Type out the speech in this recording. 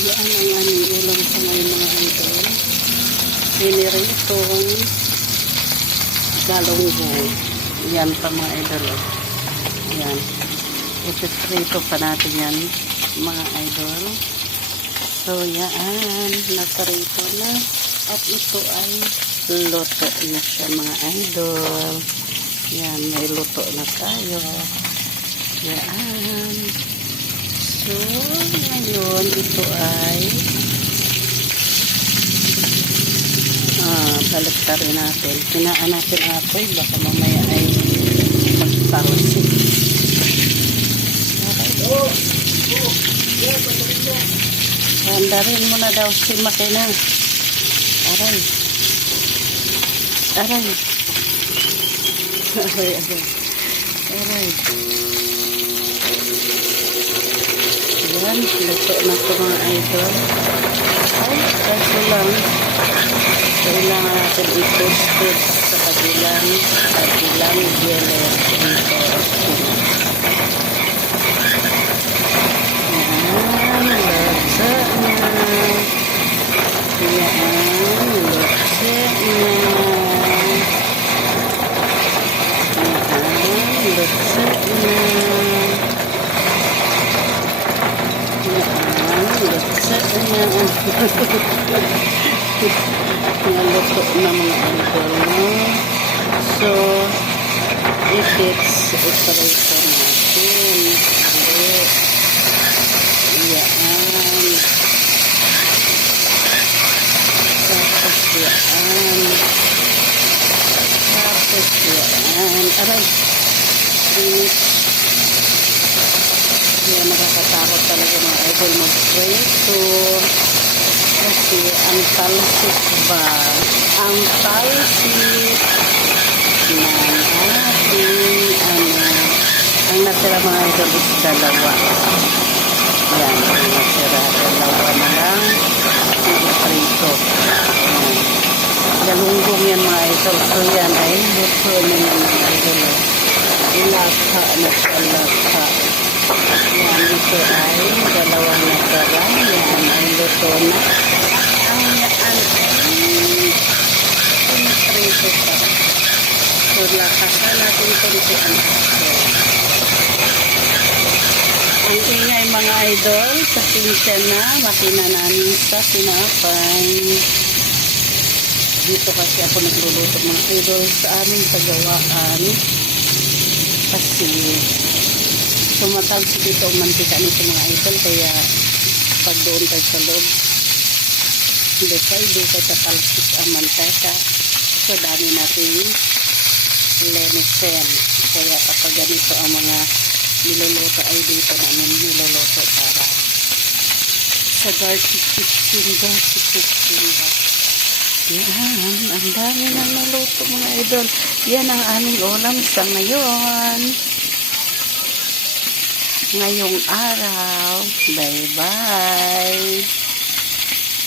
Yan ang aming ulam sa ngayon mga idol. Piniritong galunggong. Yan pa mga idol. Yan. Ipiprito pa natin yan mga idol. So yan. Nasarito na. At ito ay luto na siya mga idol. Yan. May luto na tayo. Yan. So, ngayon, ito ay baliktarin natin. Kinaan natin apoy. Baka mamaya ay magparusik. Handarin mo na daw si makina. Aray. Aray. Aray, aray. Aray. Yan, luto na ito mga idol. Ay, kaso lang, kailangan natin i-toast sa kabilang yellow dito. Yan, lutsa na. Yan, lutsa na. Yan, lutsa na. Naluto na mga idol mo. So, iparito natin. Yan. Tapos yan. Tapos yan. Aray. Yan, nakakatakot talaga mga idol mag-prito. Kasi ang talsik ba? Ang talsik ng ating ang natira mga idol is dalawa. Yan, ang natira. Dalawa na lang. Prito. Galunggong yan mga idol. So yan ay luto na yan mga idol. Ilaka na siya laka. Yan, ito ay dalawang natira. Yan ay luto na. Ang yan ay piniprito pa. So, lakasan natin kunti ang aso. Ang ingay mga idol, pasensya na, makina namin sa tinapay. Dito kasi ako nagluluto mga idol sa aming pagawaan. Kasi tumatalsik dito ang mantika nito mga idol, kaya pag doon tayo sa loob dukay tatalsik ang mantika. So dami natin lenizen, kaya kapag ganito ang mga niluluto ay dito namin niluluto para sa dirty kitchen ba. Yan, ang dami nang naluto mga idol. Yan ang aming ulam sa ngayong araw. Bye bye.